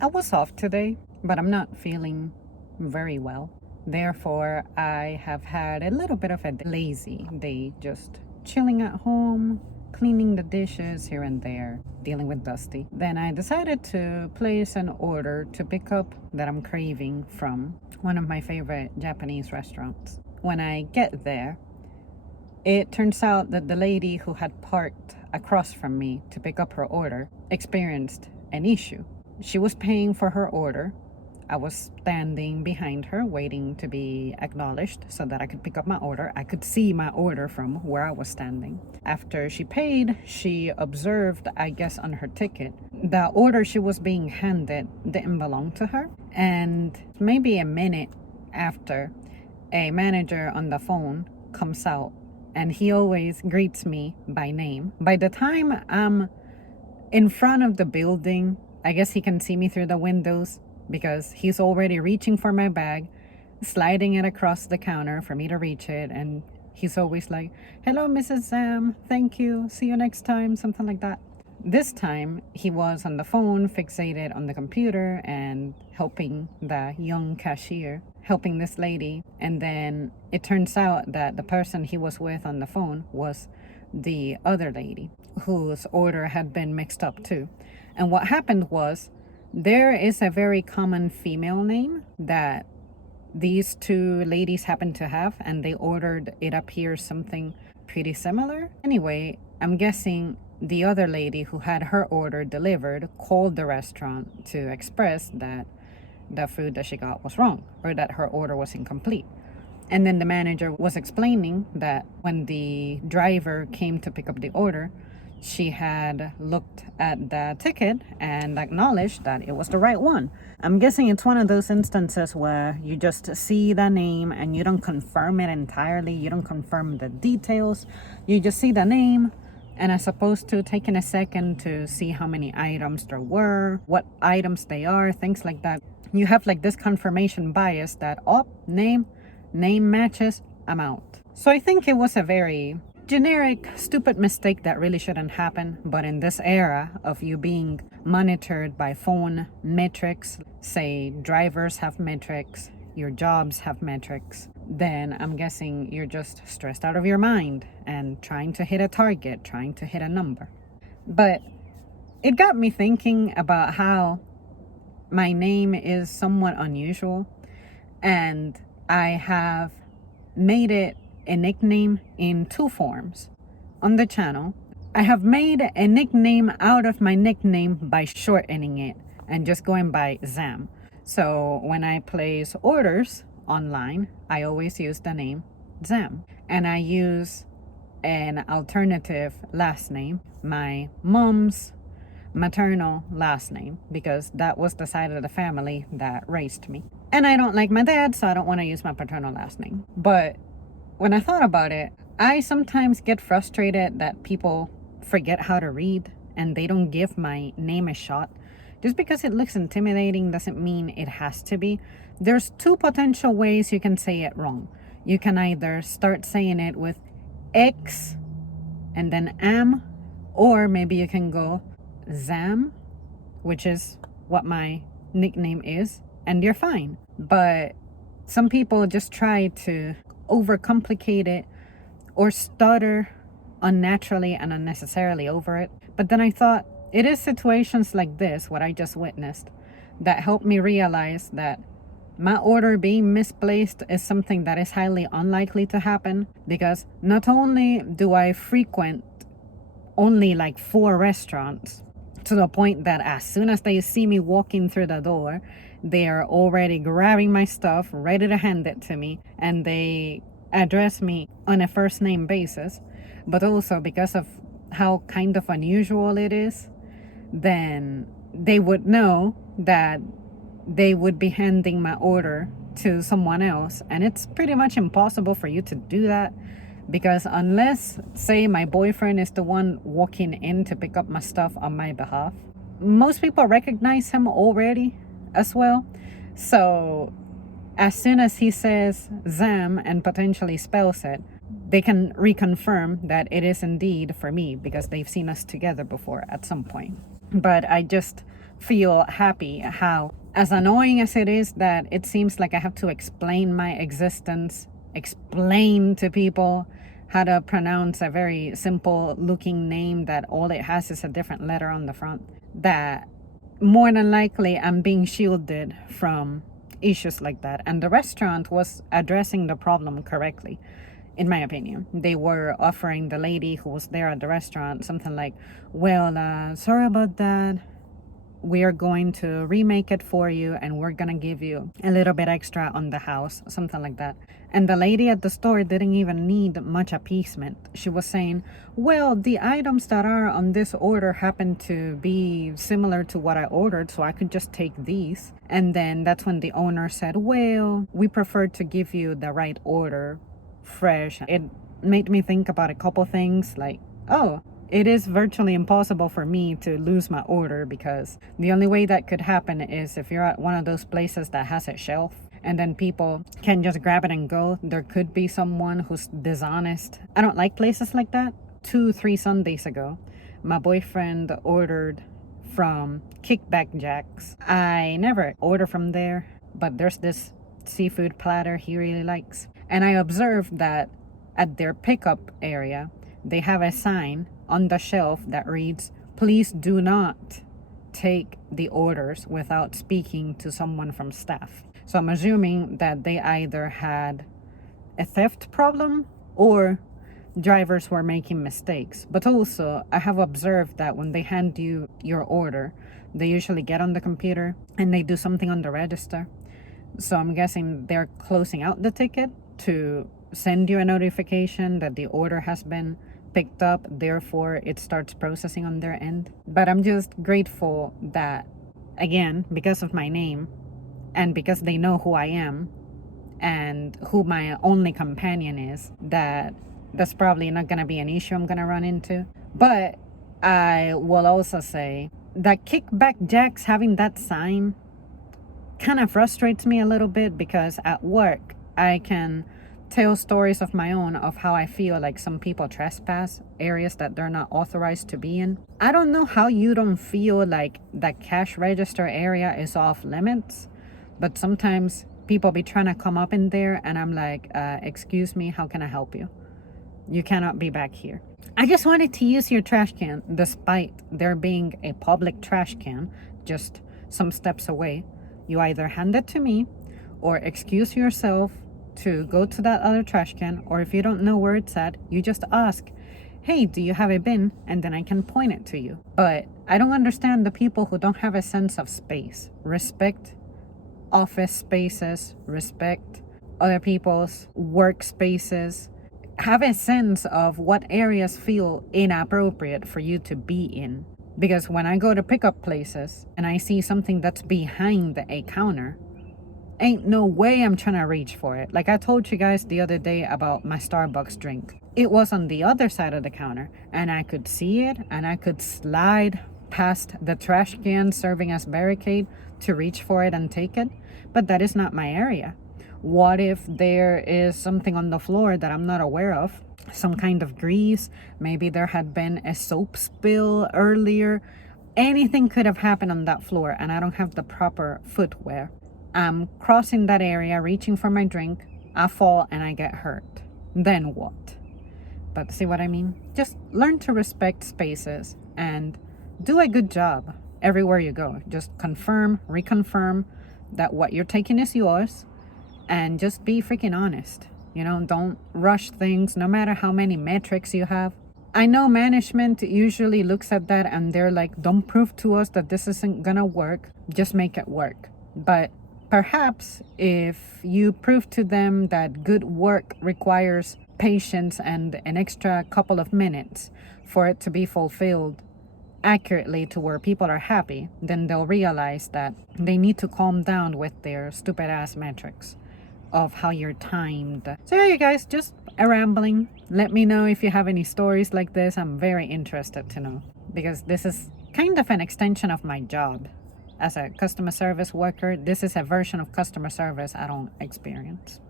I was off today, but I'm not feeling very well. Therefore, I have had a little bit of a lazy day, just chilling at home, cleaning the dishes here and there, dealing with Dusty. Then I decided to place an order to pick up that I'm craving from one of my favorite Japanese restaurants. When I get there, it turns out that the lady who had parked across from me to pick up her order experienced an issue. She was paying for her order. I was standing behind her waiting to be acknowledged so that I could pick up my order. I could see my order from where I was standing. After she paid, she observed, I guess, on her ticket, the order she was being handed didn't belong to her. And maybe a minute after, a manager on the phone comes out and he always greets me by name. By the time I'm in front of the building, I guess he can see me through the windows because he's already reaching for my bag, sliding it across the counter for me to reach it. And he's always like, "Hello, Mrs. Sam. Thank you. See you next time." Something like that. This time, he was on the phone, fixated on the computer and helping the young cashier, helping this lady. And then it turns out that the person he was with on the phone was the other lady whose order had been mixed up too. And what happened was there is a very common female name that these two ladies happen to have, and they ordered, it appears, something pretty similar. Anyway, I'm guessing the other lady who had her order delivered called the restaurant to express that the food that she got was wrong or that her order was incomplete. And then the manager was explaining that when the driver came to pick up the order, she had looked at the ticket and acknowledged that it was the right one. I'm guessing it's one of those instances where you just see the name and you don't confirm it entirely. You don't confirm the details. You just see the name and as opposed to taking a second to see how many items there were, what items they are, things like that. You have like this confirmation bias that, oh, name matches, amount. So I think it was a very generic, stupid mistake that really shouldn't happen. But in this era of you being monitored by phone metrics, say drivers have metrics, your jobs have metrics, then I'm guessing you're just stressed out of your mind and trying to hit a target, trying to hit a number. But it got me thinking about how my name is somewhat unusual, and I have made it a nickname in two forms. On the channel, I have made a nickname out of my nickname by shortening it and just going by Zam. So when I place orders online, I always use the name Zam. And I use an alternative last name, my mom's maternal last name, because that was the side of the family that raised me. And I don't like my dad, so I don't want to use my paternal last name. But when I thought about it, I sometimes get frustrated that people forget how to read and they don't give my name a shot. Just because it looks intimidating doesn't mean it has to be. There's two potential ways you can say it wrong. You can either start saying it with X and then am, or maybe you can go Zam, which is what my nickname is, and you're fine. But some people just try to overcomplicate it or stutter unnaturally and unnecessarily over it. But then I thought, it is situations like this, what I just witnessed, that helped me realize that my order being misplaced is something that is highly unlikely to happen, because not only do I frequent only like 4 restaurants, to the point that as soon as they see me walking through the door, they are already grabbing my stuff, ready to hand it to me, and they address me on a first name basis. But also because of how kind of unusual it is, then they would know that they would be handing my order to someone else, and it's pretty much impossible for you to do that, because unless, say, my boyfriend is the one walking in to pick up my stuff on my behalf, most people recognize him already as well. So as soon as he says Zam and potentially spells it, they can reconfirm that it is indeed for me because they've seen us together before at some point. But I just feel happy how, as annoying as it is that it seems like I have to explain my existence, explain to people how to pronounce a very simple looking name that all it has is a different letter on the front, that more than likely I'm being shielded from issues like that. And the restaurant was addressing the problem correctly, in my opinion. They were offering the lady who was there at the restaurant something like, well, sorry about that, we are going to remake it for you and we're gonna give you a little bit extra on the house, something like that. And the lady at the store didn't even need much appeasement. She was saying, well, the items that are on this order happen to be similar to what I ordered, so I could just take these. And then that's when the owner said, well, we prefer to give you the right order fresh. It made me think about a couple things like, oh, it is virtually impossible for me to lose my order, because the only way that could happen is if you're at one of those places that has a shelf and then people can just grab it and go. There could be someone who's dishonest. I don't like places like that. 2-3 Sundays ago, my boyfriend ordered from Kickback Jacks. I never order from there, but there's this seafood platter he really likes. And I observed that at their pickup area, they have a sign on the shelf that reads, please do not take the orders without speaking to someone from staff. So I'm assuming that they either had a theft problem or drivers were making mistakes. But also, I have observed that when they hand you your order, they usually get on the computer and they do something on the register. So I'm guessing they're closing out the ticket to send you a notification that the order has been picked up, therefore it starts processing on their end. But I'm just grateful that, again, because of my name and because they know who I am and who my only companion is, that's probably not going to be an issue I'm going to run into. But I will also say that Kickback Jacks having that sign kind of frustrates me a little bit, because at work I can tell stories of my own of how I feel like some people trespass areas that they're not authorized to be in. I don't know how you don't feel like that cash register area is off limits, but sometimes people be trying to come up in there and I'm like, excuse me, how can I help you? You cannot be back here. I just wanted to use your trash can, despite there being a public trash can just some steps away. You either hand it to me or excuse yourself to go to that other trash can, or if you don't know where it's at, you just ask, hey, do you have a bin? And then I can point it to you. But I don't understand the people who don't have a sense of space. Respect office spaces, respect other people's workspaces. Have a sense of what areas feel inappropriate for you to be in. Because when I go to pick up places and I see something that's behind a counter, ain't no way I'm trying to reach for it. Like I told you guys the other day about my Starbucks drink. It was on the other side of the counter and I could see it and I could slide past the trash can serving as barricade to reach for it and take it. But that is not my area. What if there is something on the floor that I'm not aware of? Some kind of grease. Maybe there had been a soap spill earlier. Anything could have happened on that floor and I don't have the proper footwear. I'm crossing that area, reaching for my drink. I fall and I get hurt. Then what? But see what I mean? Just learn to respect spaces and do a good job everywhere you go. Just confirm, reconfirm that what you're taking is yours, and just be freaking honest. You know, don't rush things no matter how many metrics you have. I know management usually looks at that and they're like, don't prove to us that this isn't gonna work, just make it work. But perhaps if you prove to them that good work requires patience and an extra couple of minutes for it to be fulfilled accurately to where people are happy, then they'll realize that they need to calm down with their stupid ass metrics of how you're timed. So yeah, you guys, just a rambling. Let me know if you have any stories like this. I'm very interested to know, because this is kind of an extension of my job. As a customer service worker, this is a version of customer service I don't experience.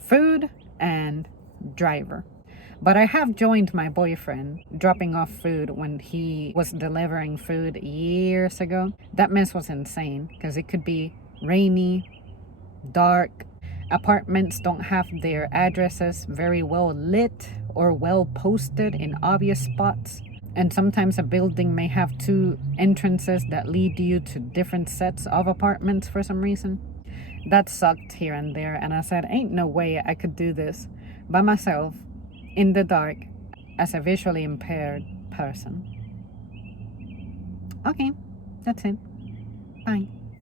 Food and driver. But I have joined my boyfriend dropping off food when he was delivering food years ago. That mess was insane because it could be rainy, dark. Apartments don't have their addresses very well lit or well posted in obvious spots. And sometimes a building may have two entrances that lead you to different sets of apartments for some reason. That sucked here and there, and I said, ain't no way I could do this by myself in the dark as a visually impaired person. Okay, that's it. Bye.